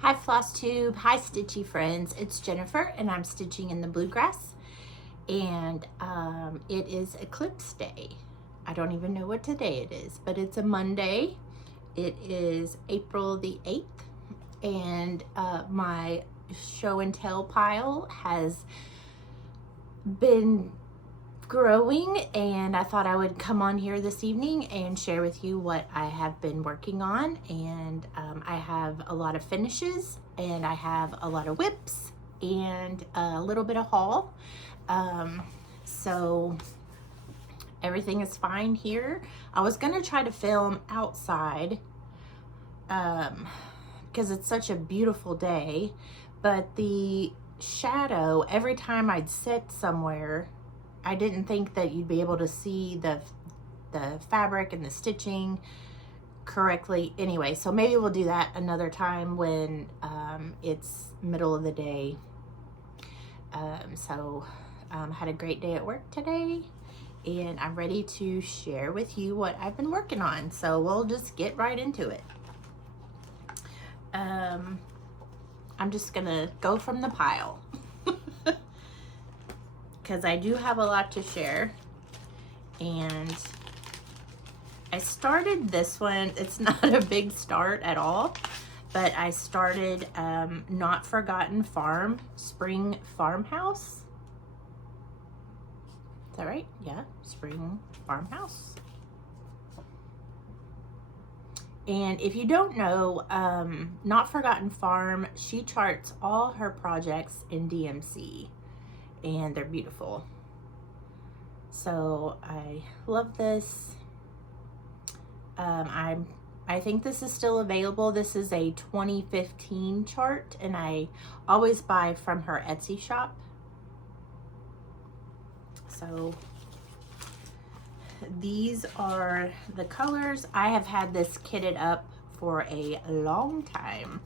Hi FlossTube, hi Stitchy friends. It's Jennifer and I'm stitching in the bluegrass, and it is Eclipse Day. I don't even know what today it is, but it's a Monday. It is April the 8th, and my show and tell pile has been growing, and I thought I would come on here this evening and share with you what I have been working on. And I have a lot of finishes, and I have a lot of whips, and a little bit of haul. So everything is fine here. I was gonna try to film outside because it's such a beautiful day, but the shadow, every time I'd sit somewhere, I didn't think that you'd be able to see the fabric and the stitching correctly. Anyway, so maybe we'll do that another time when it's middle of the day. Had a great day at work today, and I'm ready to share with you what I've been working on. So we'll just get right into it. I'm just gonna go from the pile because I do have a lot to share. And I started this one. It's not a big start at all, but I started Not Forgotten Farm Spring Farmhouse. Is that right? Yeah, Spring Farmhouse. And if you don't know, Not Forgotten Farm, she charts all her projects in DMC, and they're beautiful. So I love this. I think this is still available. This is a 2015 chart, and I always buy from her Etsy shop. So these are the colors. I have had this kitted up for a long time,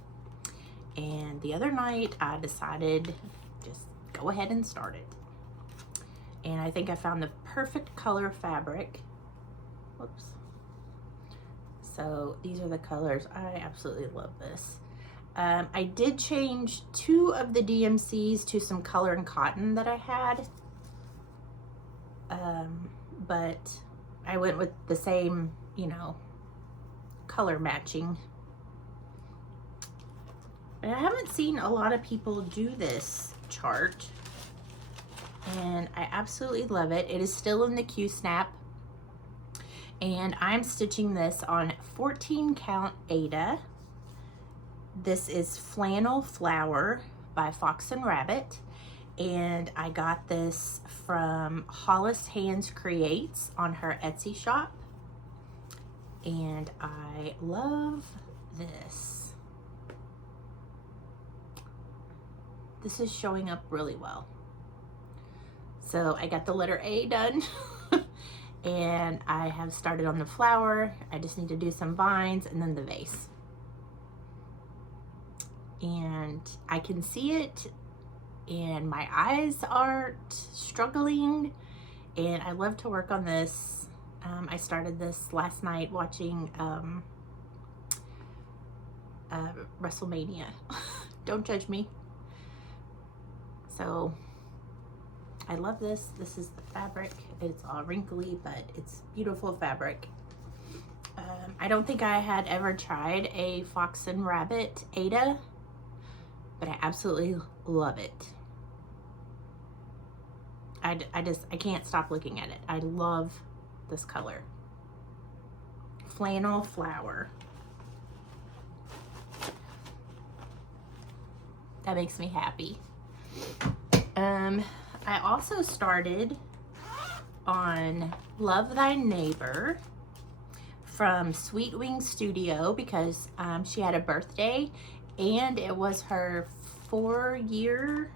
and the other night I decided just go ahead and start it. And I think I found the perfect color fabric. Whoops. So these are the colors. I absolutely love this. I did change 2 of the DMCs to some color and cotton that I had. But I went with the same, color matching. And I haven't seen a lot of people do this chart, and I absolutely love it. It is still in the Q-snap, and I'm stitching this on 14 count Aida. This is Flannel Flower by Fox and Rabbit, and I got this from Hollis Hands Creates on her Etsy shop, and I love this. This is showing up really well. So I got the letter A done and I have started on the flower. I just need to do some vines and then the vase. And I can see it, and my eyes aren't struggling, and I love to work on this. I started this last night watching WrestleMania. Don't judge me. So I love this. This is the fabric. It's all wrinkly, but it's beautiful fabric. I don't think I had ever tried a Fox and Rabbit Aida, but I absolutely love it. I can't stop looking at it. I love this color. Flannel Flower. That makes me happy. I also started on Love Thy Neighbor from Sweet Wing Studio because she had a birthday, and it was her 4-year.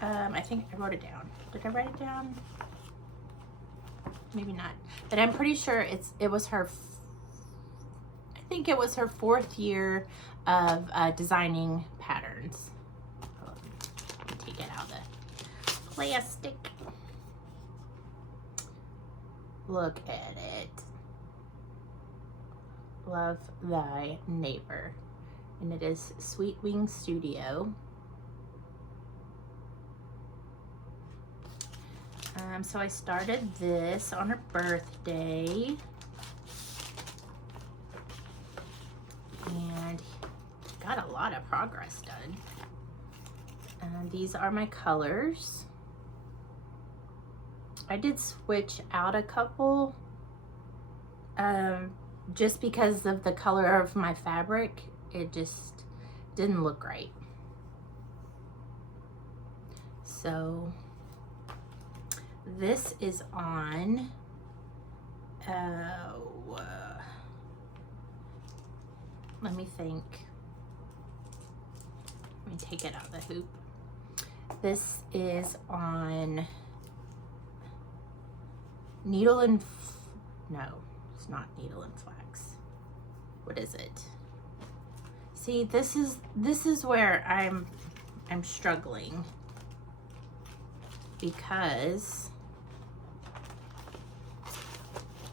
I think I wrote it down. Did I write it down? Maybe not. But I'm pretty sure it was her. I think it was her 4th year of designing patterns. Let me take it out of the plastic. Look at it. Love Thy Neighbor. and it is Sweet Wing Studio. So I started this on her birthday, and got a lot of progress done. And these are my colors. I did switch out a couple just because of the color of my fabric. It just didn't look right. So this is on let me think. Let me take it out of the hoop. This is on needle and no, it's not needle and flax. What is it? See, this is where I'm struggling, because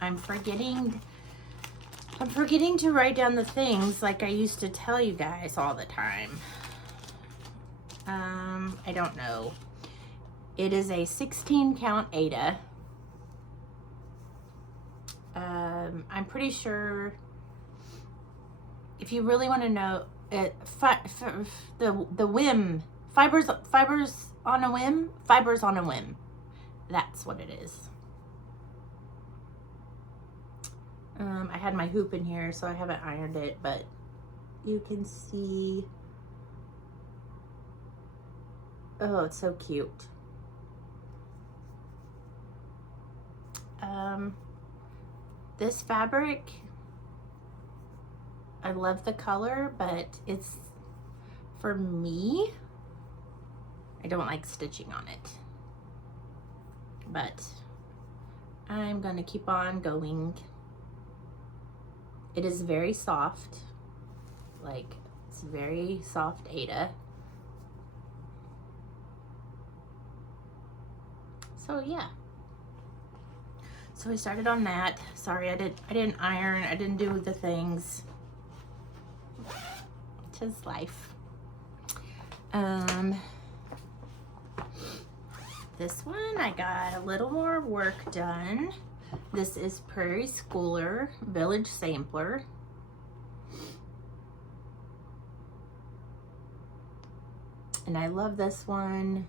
I'm forgetting to write down the things like I used to tell you guys all the time. I don't know. It is a 16 count Aida. I'm pretty sure, if you really want to know, the whim, fibers on a whim, that's what it is. I had my hoop in here, so I haven't ironed it, but you can see, oh, it's so cute. This fabric, I love the color, but it's, for me, I don't like stitching on it. But I'm gonna keep on going. It is very soft, like it's very soft Aida. So yeah. So we started on that. Sorry, I didn't iron. I didn't do the things. It's life. This one I got a little more work done. This is Prairie Schooler Village Sampler. And I love this one.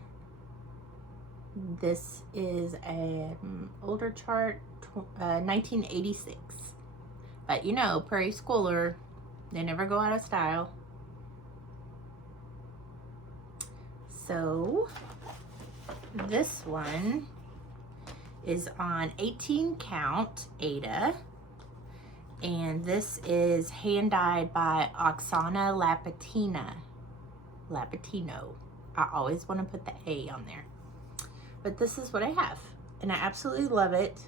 This is an older chart, 1986. But you know, Prairie Schooler, they never go out of style. So this one is on 18 count Aida, and this is hand dyed by Oksana Lapatino. I always want to put the A on there, but this is what I have, and I absolutely love it.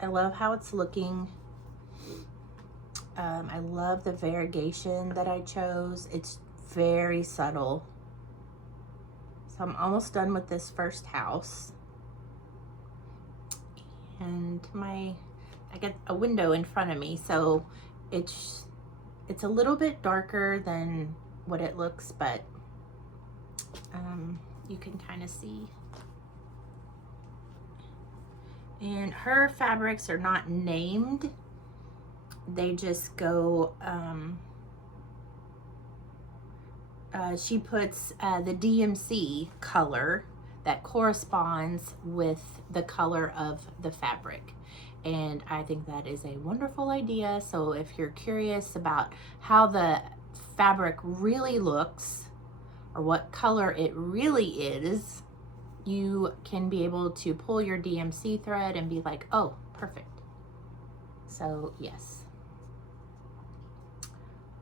I love how it's looking. I love the variegation that I chose. It's very subtle. So I'm almost done with this first house. And I get a window in front of me, so it's a little bit darker than what it looks, but you can kind of see. And her fabrics are not named. They just go, she puts the DMC color that corresponds with the color of the fabric. And I think that is a wonderful idea. So if you're curious about how the fabric really looks or what color it really is, you can be able to pull your DMC thread and be like, oh, perfect. So yes,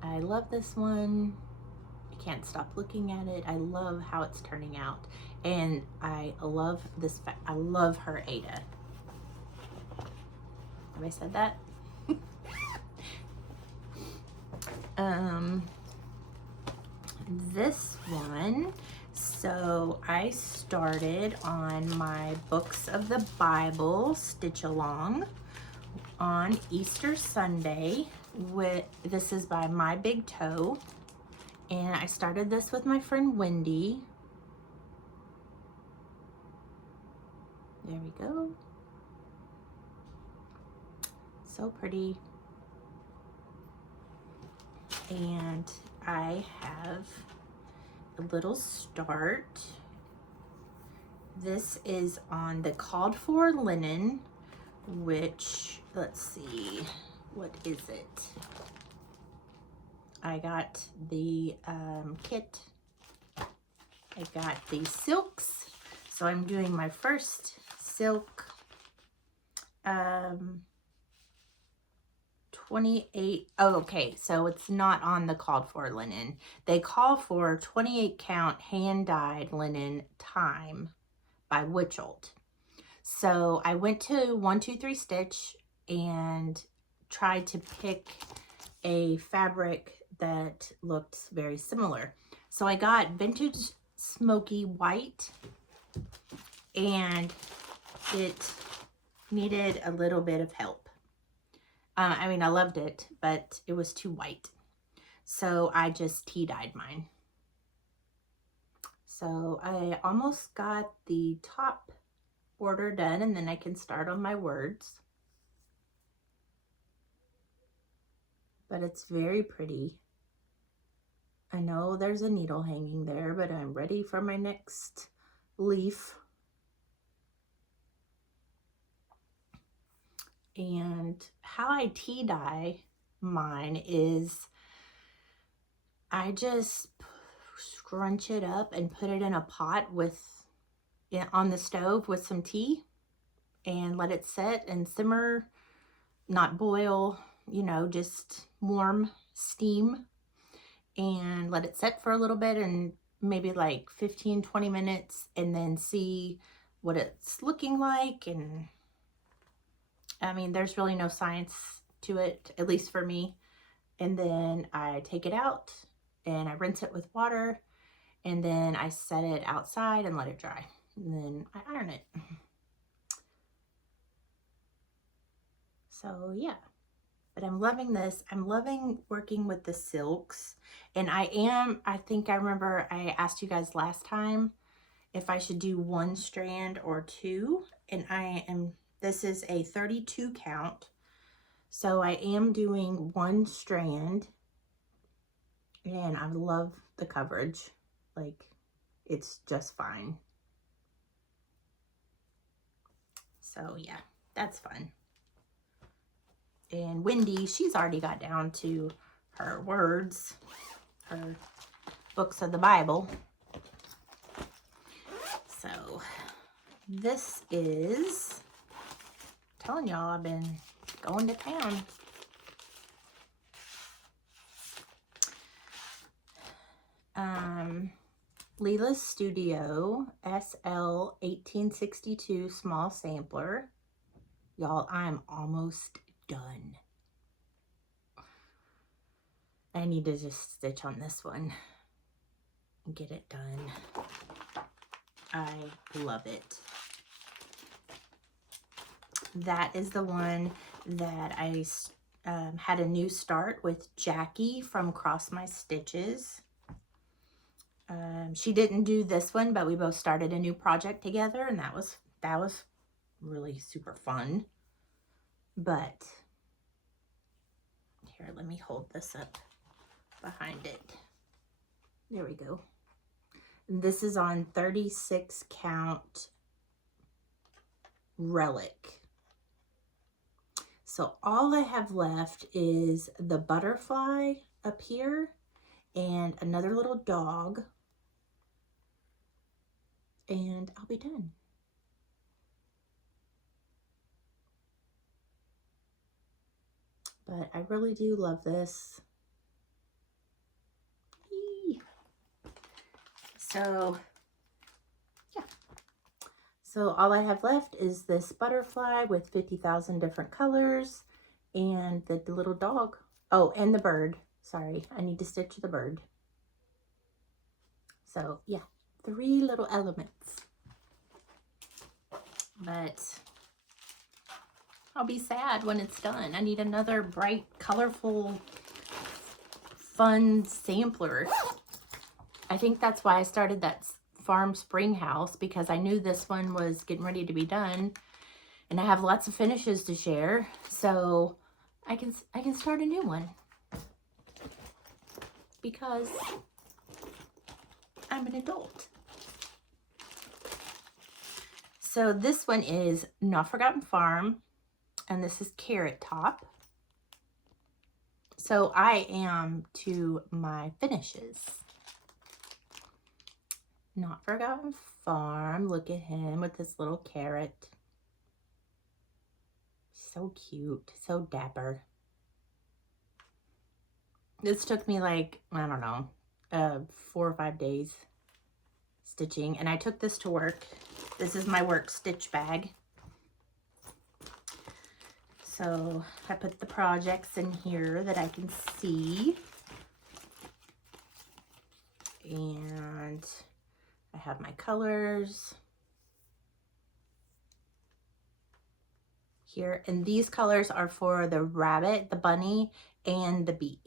I love this one. I can't stop looking at it. I love how it's turning out. And I love this, I love her Aida. Have I said that? This one, so I started on my Books of the Bible Stitch Along on Easter Sunday. This is by My Big Toe. And I started this with my friend Wendy. There we go. So pretty. And I have a little start. This is on the called for linen, which, let's see, what is it? I got the kit. I got the silks. So I'm doing my first silk 28. Oh, okay. So it's not on the called for linen. They call for 28 count hand dyed linen Time by Witchold. So I went to 123 Stitch and tried to pick a fabric that looked very similar. So I got vintage smoky white, and it needed a little bit of help. I mean, I loved it, but it was too white. So I just tea-dyed mine. So I almost got the top border done, and then I can start on my words. But it's very pretty. I know there's a needle hanging there, but I'm ready for my next leaf. And how I tea dye mine is I just scrunch it up and put it in a pot with on the stove with some tea and let it set and simmer, not boil, you know, just warm steam, and let it set for a little bit, and maybe like 15-20 minutes, and then see what it's looking like. And I mean, there's really no science to it, at least for me. And then I take it out and I rinse it with water, and then I set it outside and let it dry, and then I iron it. So yeah, but I'm loving this. I'm loving working with the silks. And I think I remember I asked you guys last time if I should do one strand or two, and this is a 32 count. So I am doing one strand, and I love the coverage. Like, it's just fine. So yeah, that's fun. And Wendy, she's already got down to her words, her books of the Bible. So this is, I'm telling y'all, I've been going to town. Leela's Studio SL 1862 small sampler. Y'all, I'm almost done. I need to just stitch on this one and get it done. I love it. That is the one that I had a new start with Jackie from Cross My Stitches. She didn't do this one, but we both started a new project together, and that was really super fun. But here, let me hold this up behind it. There we go. And this is on 36 count Relic. So all I have left is the butterfly up here and another little dog, and I'll be done. But I really do love this. Eee. So yeah. So all I have left is this butterfly with 50,000 different colors, and the little dog. Oh, and the bird. Sorry, I need to stitch the bird. So yeah, 3 little elements. But I'll be sad when it's done. I need another bright, colorful, fun sampler I think that's why I started that farm spring house, because I knew this one was getting ready to be done, and I have lots of finishes to share, so I can start a new one because I'm an adult. So this one is Not Forgotten Farm, and this is Carrot Top. So I am to my finishes. Not Forgotten Farm. Look at him with this little carrot. So cute, so dapper. This took me like, I don't know, 4 or 5 days stitching, and I took this to work. This is my work stitch bag. So I put the projects in here that I can see. And I have my colors here. And these colors are for the rabbit, the bunny, and the bee.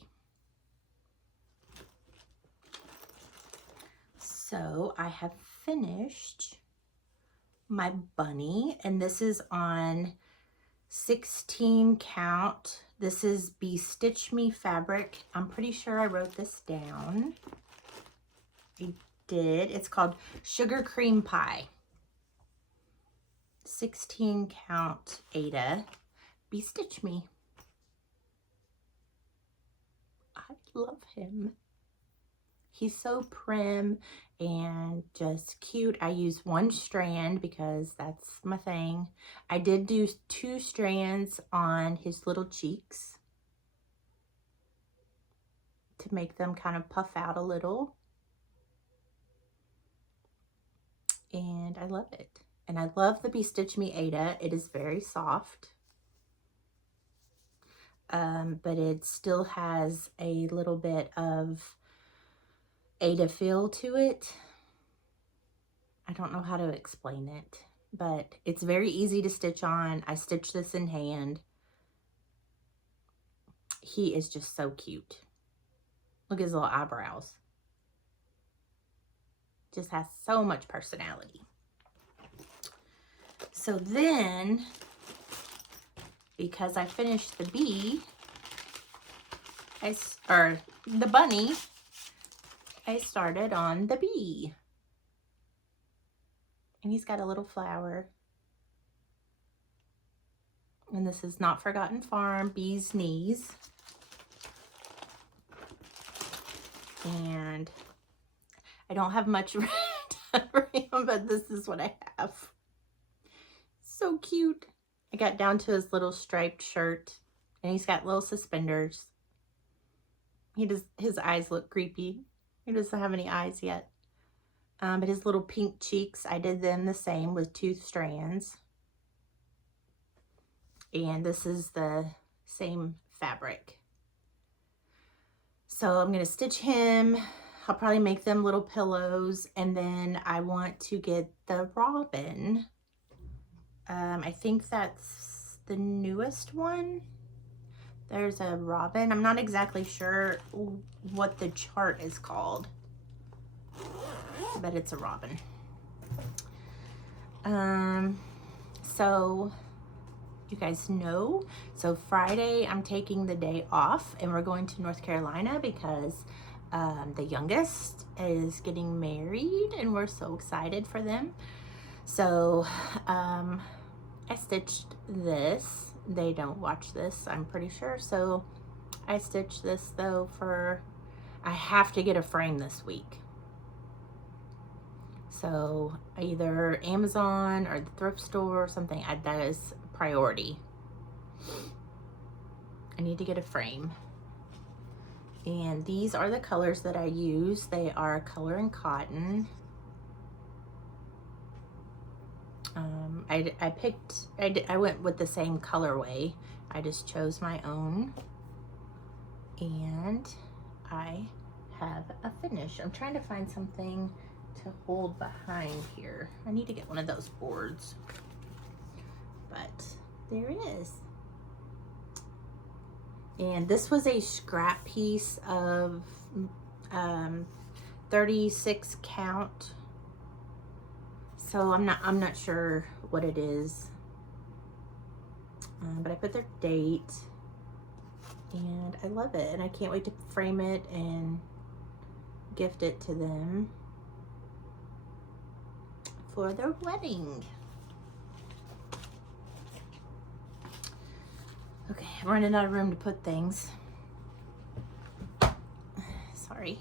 So I have finished my bunny, and this is on 16 count. This is Bee Stitch Me fabric. I'm pretty sure I wrote this down. I did. It's called Sugar Cream Pie. 16 count Ada. Bee Stitch Me. I love him. He's so prim and just cute. I use 1 strand because that's my thing. I did do 2 strands on his little cheeks to make them kind of puff out a little. And I love it. And I love the Bee Stitch Me Ada. It is very soft. But it still has a little bit of Ada feel to it. I don't know how to explain it, but it's very easy to stitch on. I stitched this in hand. He is just so cute. Look at his little eyebrows. Just has so much personality. So then, because I finished the bee, the bunny, I started on the bee. And he's got a little flower. And this is Not Forgotten Farm, Bee's Knees. And I don't have much done for him, but this is what I have. So cute. I got down to his little striped shirt, and he's got little suspenders. His eyes look creepy. He doesn't have any eyes yet. But his little pink cheeks, I did them the same with 2 strands. And this is the same fabric. So I'm going to stitch him. I'll probably make them little pillows. And then I want to get the robin. I think that's the newest one. There's a robin. I'm not exactly sure what the chart is called, but it's a robin. So you guys know, so Friday I'm taking the day off and we're going to North Carolina because the youngest is getting married and we're so excited for them. So I stitched this. They don't watch this, I'm pretty sure. So I stitched this though I have to get a frame this week. So either Amazon or the thrift store or something, that is priority. I need to get a frame. And these are the colors that I use. They are Color and Cotton. I went with the same colorway. I just chose my own. And I have a finish. I'm trying to find something to hold behind here. I need to get one of those boards. But there it is. And this was a scrap piece of 36 count. So I'm not sure what it is. But I put their date, and I love it, and I can't wait to frame it and gift it to them for their wedding. Okay, I'm running out of room to put things. Sorry.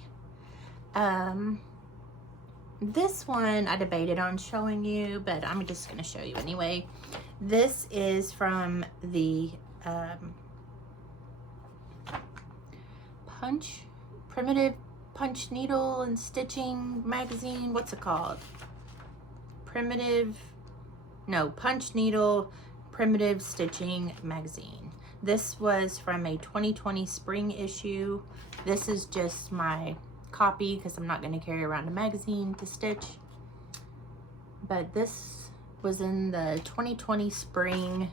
This one I debated on showing you, but I'm just going to show you anyway. This is from the Primitive Punch Needle and Stitching magazine. What's it called? Punch Needle Primitive Stitching magazine. This was from a 2020 spring issue. This is just my copy because I'm not going to carry around a magazine to stitch. But this was in the 2020 spring,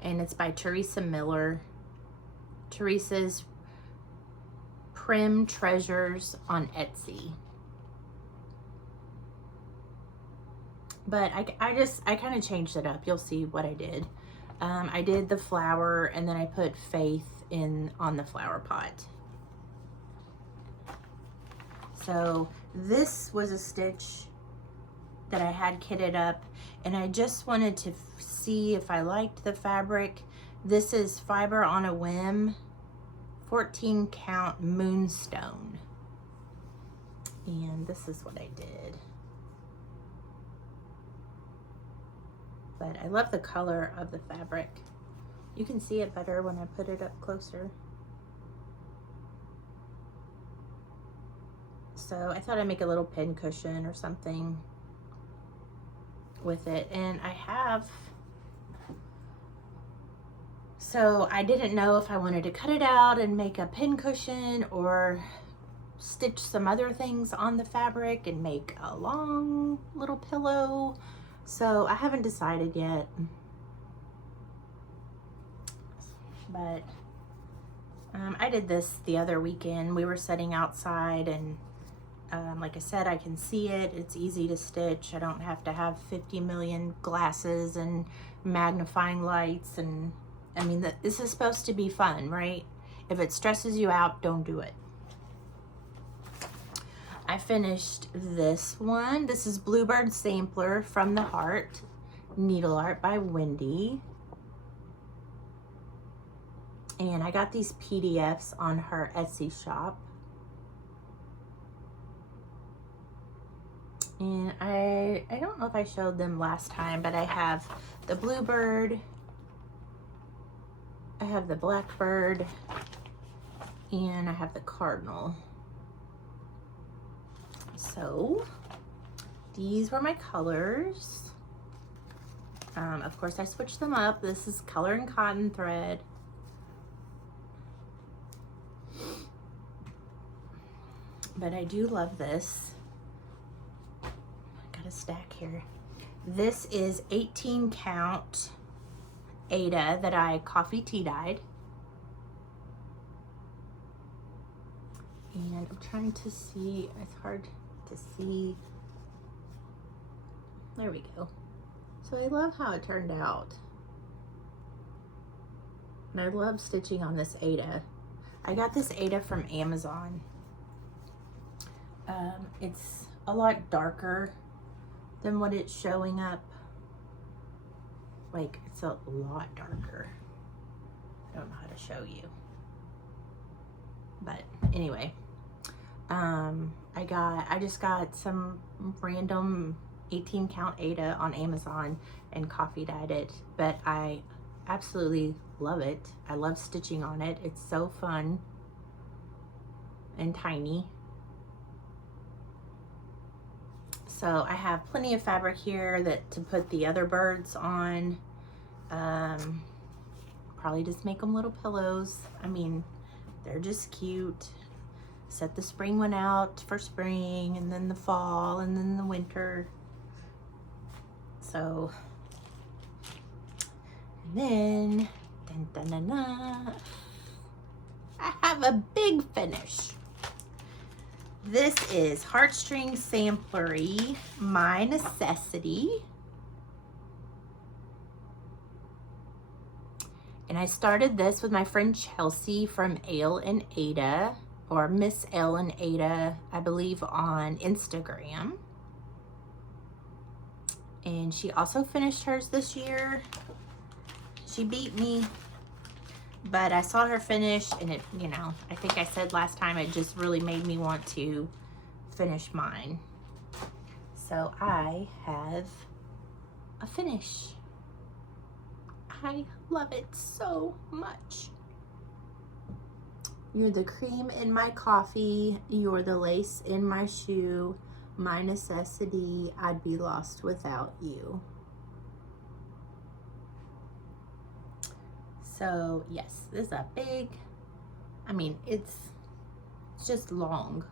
and it's by Teresa Miller. Teresa's Prim Treasures on Etsy. But I kind of changed it up. You'll see what I did. I did the flower, and then I put Faith on the flower pot. So this was a stitch that I had kitted up, and I just wanted to see if I liked the fabric. This is Fiber on a Whim 14 count Moonstone, and this is what I did. But I love the color of the fabric. You can see it better when I put it up closer. So I thought I'd make a little pin cushion or something with it. And so I didn't know if I wanted to cut it out and make a pin cushion or stitch some other things on the fabric and make a long little pillow. So I haven't decided yet, but I did this the other weekend. We were sitting outside, and like I said, I can see it. It's easy to stitch. I don't have to have 50 million glasses and magnifying lights. And I mean, this is supposed to be fun, right? If it stresses you out, don't do it. I finished this one. This is Bluebird Sampler from the Heart, Needle Art by Wendy. And I got these PDFs on her Etsy shop. And I don't know if I showed them last time, but I have the Bluebird, I have the Blackbird, and I have the Cardinal. So these were my colors. Of course, I switched them up. This is Color and Cotton Thread. But I do love this. I got a stack here. This is 18 count Ada that I coffee tea dyed. And I'm trying to see, it's hard to see. There we go. So I love how it turned out. And I love stitching on this Ada. I got this Ada from Amazon. It's a lot darker than what it's showing up. Like, it's a lot darker. I don't know how to show you. But anyway, I just got some random 18 count Ada on Amazon and coffee dyed it, but I absolutely love it. I love stitching on it. It's so fun and tiny. So I have plenty of fabric here to put the other birds on. Probably just make them little pillows. I mean, they're just cute. Set the spring one out for spring, and then the fall, and then the winter. So, and then, dun, dun, dun, dun, I have a big finish. This is Heartstring Samplery, My Necessity. And I started this with my friend Chelsea from Ale and Ada, or Miss Ale and Ada, I believe, on Instagram. And she also finished hers this year. She beat me, but I saw her finish, and it, you know, I think I said last time, it just really made me want to finish mine. So I have a finish. I love it so much. You're the cream in my coffee. You're the lace in my shoe. My necessity. I'd be lost without you. So yes, this is a big, I mean, it's just long.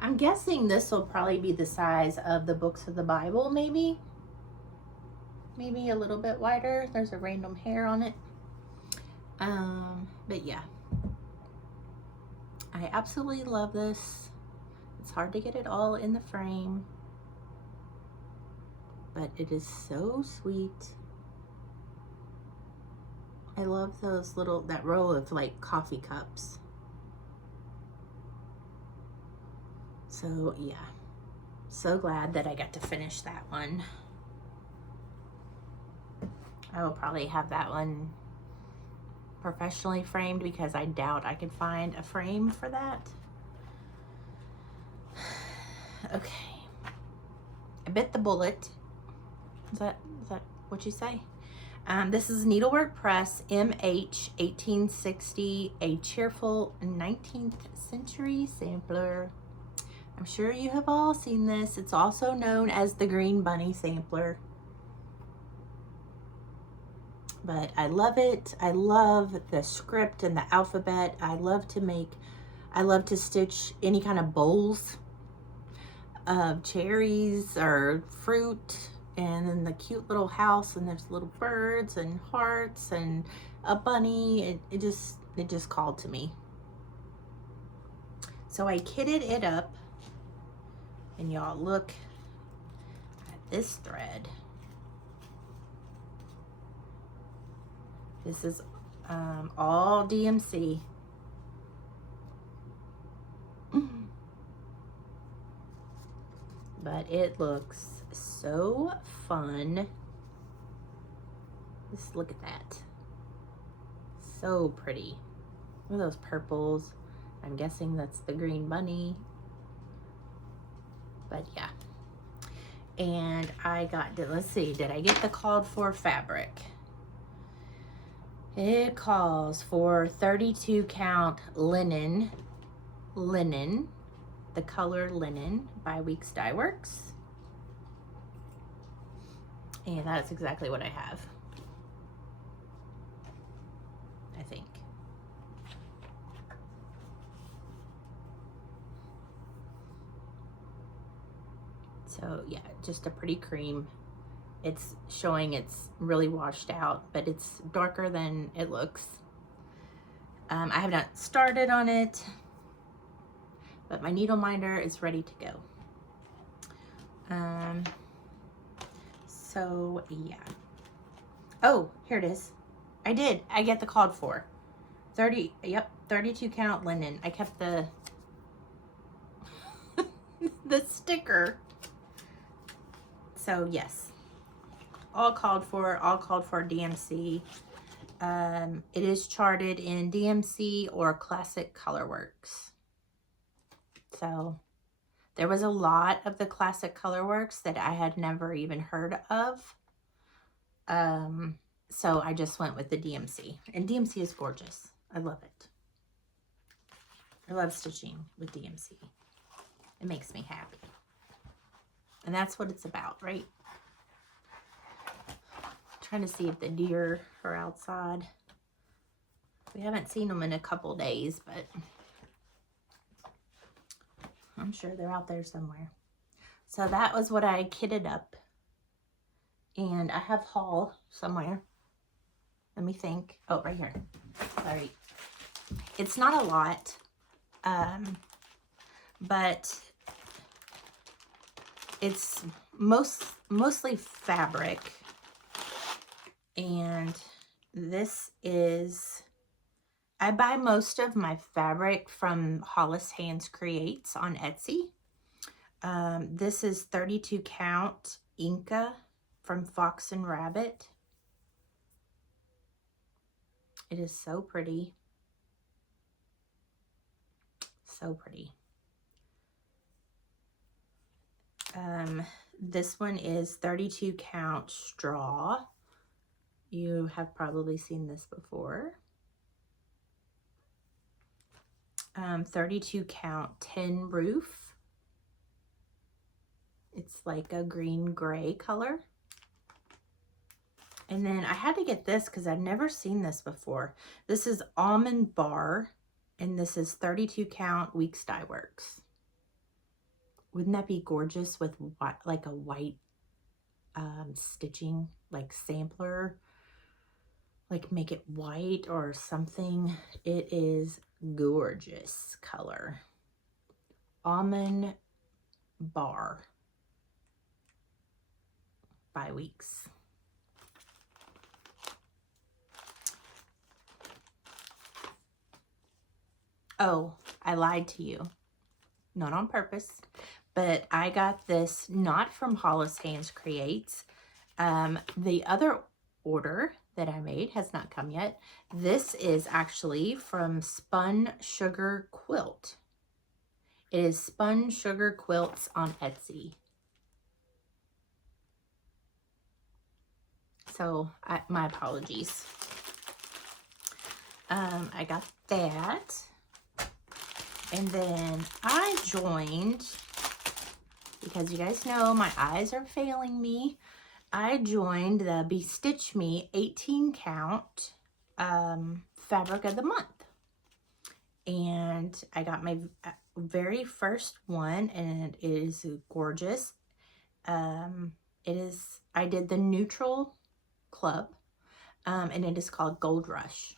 I'm guessing this will probably be the size of the books of the Bible, maybe. Maybe a little bit wider. There's a random hair on it. But yeah. I absolutely love this. It's hard to get it all in the frame, but it is so sweet. I love those little, that row of like coffee cups. So yeah, so glad that I got to finish that one. I will probably have that one professionally framed because I doubt I can find a frame for that. Okay, I bit the bullet. Is that what you say? This is Needlework Press, MH 1860, a cheerful 19th century sampler. I'm sure you have all seen this. It's also known as the Green Bunny sampler. But I love it. I love the script and the alphabet. I love to stitch any kind of bowls of cherries or fruit, and then the cute little house, and there's little birds and hearts and a bunny. It just called to me. So I kitted it up, and y'all look at this thread. This is all DMC. But it looks so fun. Just look at that. So pretty. Look at those purples. I'm guessing that's the Green Bunny. But yeah. And I got, let's see, did I get the called for fabric? It calls for 32 count linen, the color linen by Weeks Dye Works. And that's exactly what I have, I think. So yeah, just a pretty cream. It's showing it's really washed out, but it's darker than it looks. I have not started on it, but my needle minder is ready to go. So yeah. Oh, here it is. I get the called for 32 count linen. I kept the the sticker. So yes, all called for DMC. It is charted in DMC or Classic Colorworks. So there was a lot of the Classic Colorworks that I had never even heard of. So I just went with the DMC, and DMC is gorgeous. I love it. I love stitching with DMC. It makes me happy. And that's what it's about, right? Trying to see if the deer are outside. We haven't seen them in a couple days, but I'm sure they're out there somewhere. So that was what I kitted up. And I have haul somewhere. Let me think. Oh, right here. Sorry. It's not a lot. but it's mostly fabric. And this is, I buy most of my fabric from Hollis Hands Creates on Etsy. This is 32 count Inca from Fox and Rabbit. It is so pretty. So pretty. This one is 32 count straw. You have probably seen this before. 32 count tin roof. It's like a green gray color. And then I had to get this because I've never seen this before. This is almond bar, and this is 32 count Weeks Dye Works. Wouldn't that be gorgeous with like a white stitching, like sampler, like make it white or something. It is gorgeous color. Almond bar by Weeks. Oh, I lied to you. Not on purpose, but I got this not from Hollis Hands Creates. The other order that I made has not come yet. This is actually from Spun Sugar Quilt. It is Spun Sugar Quilts on Etsy. So my apologies. I got that. And then I joined, because you guys know my eyes are failing me, I joined the Bestitch Me 18 count fabric of the month. And I got my very first one, and it is gorgeous. I did the neutral club, and it is called Gold Rush.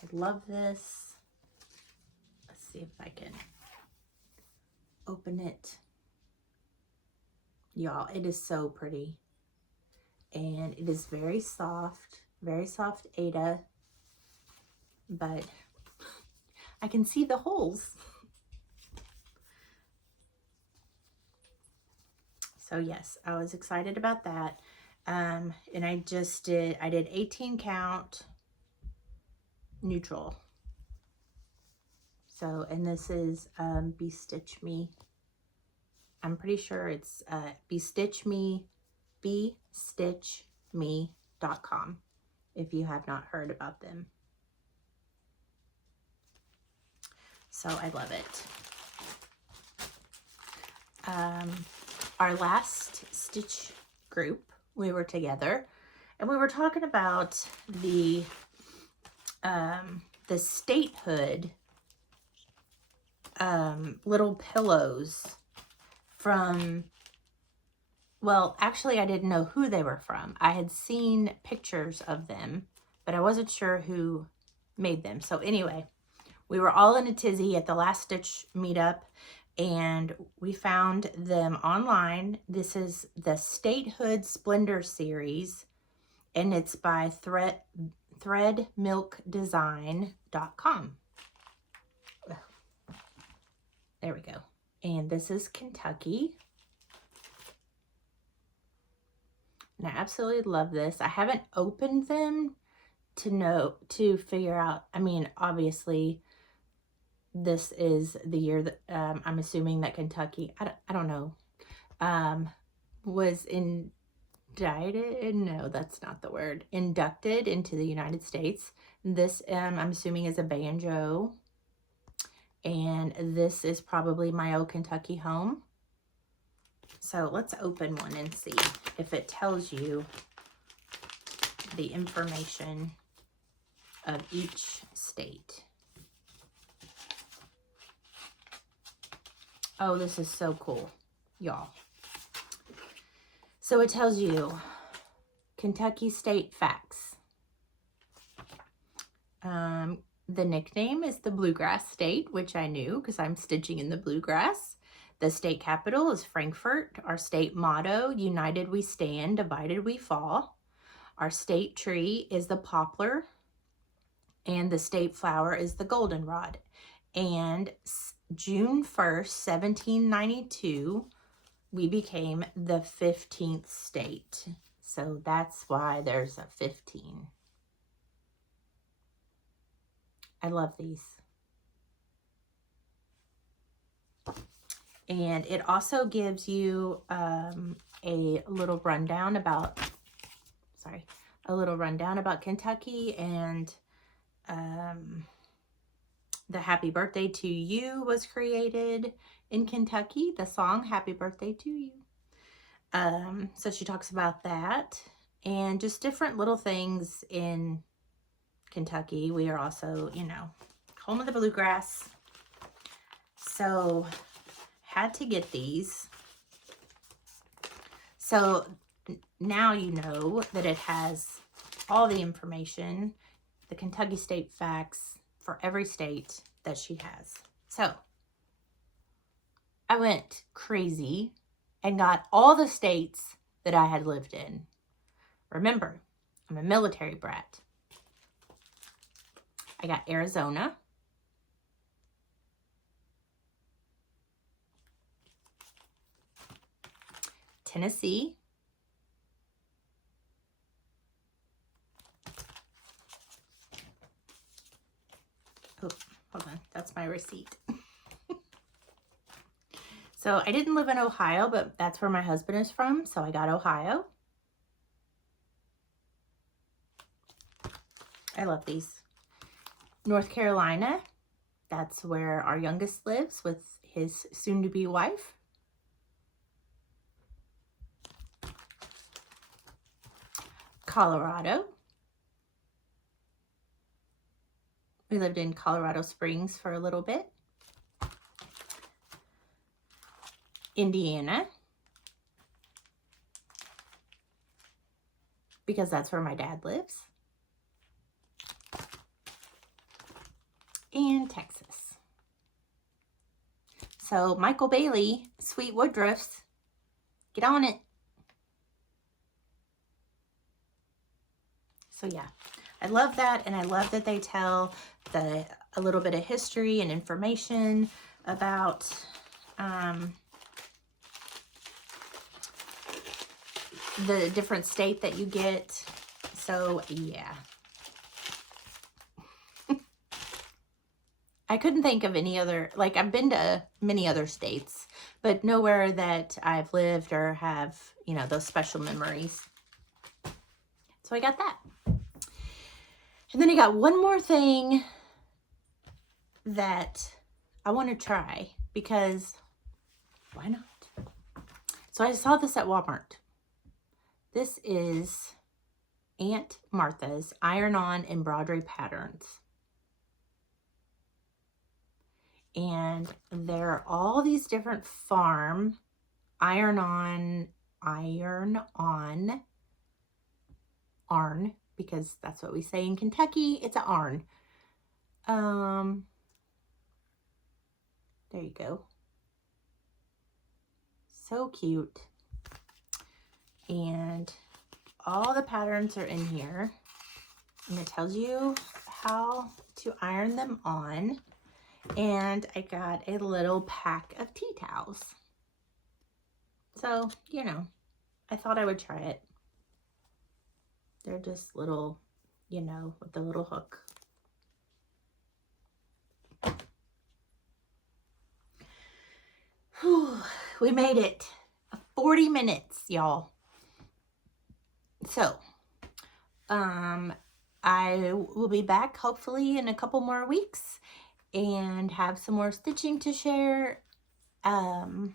I love this. Let's see if I can open it. Y'all, it is so pretty. And it is very soft Aida. But I can see the holes. So yes, I was excited about that. And I did 18 count neutral. So, and this is Bestitch Me. I'm pretty sure it's bestitchme.com if you have not heard about them. So I love it. Our last stitch group, we were together and we were talking about the statehood little pillows from, well, actually I didn't know who they were from. I had seen pictures of them, but I wasn't sure who made them. So anyway, we were all in a tizzy at the last stitch meetup, and we found them online. This is the Statehood Splendor series, and it's by threadmilkdesign.com. There we go. And this is Kentucky. And I absolutely love this. I haven't opened them to figure out. I mean, obviously, this is the year that I'm assuming that Kentucky, I don't know, was indicted. No, that's not the word. Inducted into the United States. This, I'm assuming, is a banjo. And this is probably my old Kentucky home. So let's open one and see if it tells you the information of each state. Oh, this is so cool, y'all. So it tells you Kentucky state facts. the nickname is the Bluegrass State, which I knew because I'm stitching in the bluegrass. The state capital is Frankfurt. Our state motto, united we stand, divided we fall. Our state tree is the poplar, and the state flower is the goldenrod. And June 1st, 1792, we became the 15th state. So that's why there's a 15. I love these. And it also gives you a little rundown about, Kentucky, and the Happy Birthday to You was created in Kentucky, the song Happy Birthday to You. So she talks about that and just different little things in Kentucky. We are also, you know, home of the bluegrass. So had to get these. So now you know that it has all the information, the Kentucky state facts for every state that she has. So I went crazy and got all the states that I had lived in. Remember, I'm a military brat. I got Arizona, Tennessee, oh, hold on, that's my receipt. So I didn't live in Ohio, but that's where my husband is from, so I got Ohio. I love these. North Carolina, that's where our youngest lives with his soon-to-be wife. Colorado. We lived in Colorado Springs for a little bit. Indiana, because that's where my dad lives. And Texas. So Michael Bailey, Sweet Woodruffs, get on it. So yeah, I love that, and I love that they tell a little bit of history and information about the different state that you get. So yeah. I couldn't think of any other, like I've been to many other states, but nowhere that I've lived or have, you know, those special memories. So I got that. And then I got one more thing that I want to try because why not? So I saw this at Walmart. This is Aunt Martha's iron-on embroidery patterns. And there are all these different farm iron-on, because that's what we say in Kentucky. It's an arn. There you go. So cute. And all the patterns are in here. And it tells you how to iron them on. And I got a little pack of tea towels. So, you know, I thought I would try it. They're just little, you know, with the little hook. Whew, we made it. 40 minutes, y'all. So, I will be back hopefully in a couple more weeks and have some more stitching to share. I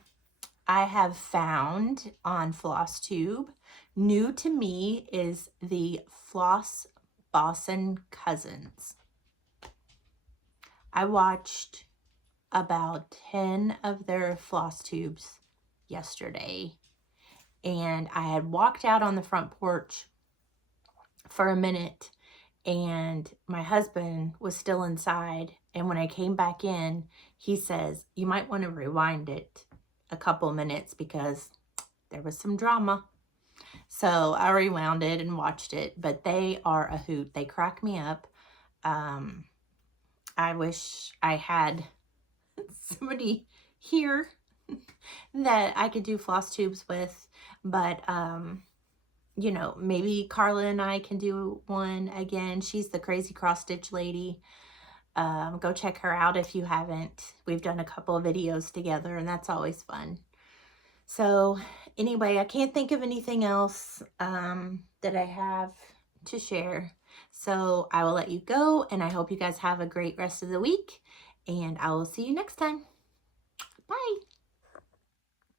have found on FlossTube, new to me is the Floss Bosson Cousins. I watched about 10 of their floss tubes yesterday, and I had walked out on the front porch for a minute and my husband was still inside. And when I came back in, he says, you might want to rewind it a couple minutes because there was some drama. So I rewound it and watched it, but they are a hoot. They crack me up. I wish I had somebody here that I could do floss tubes with, but you know, maybe Carla and I can do one again. She's the crazy cross stitch lady. Go check her out if you haven't. We've done a couple of videos together, and that's always fun. So anyway, I can't think of anything else that I have to share. So I will let you go, and I hope you guys have a great rest of the week, and I will see you next time. Bye.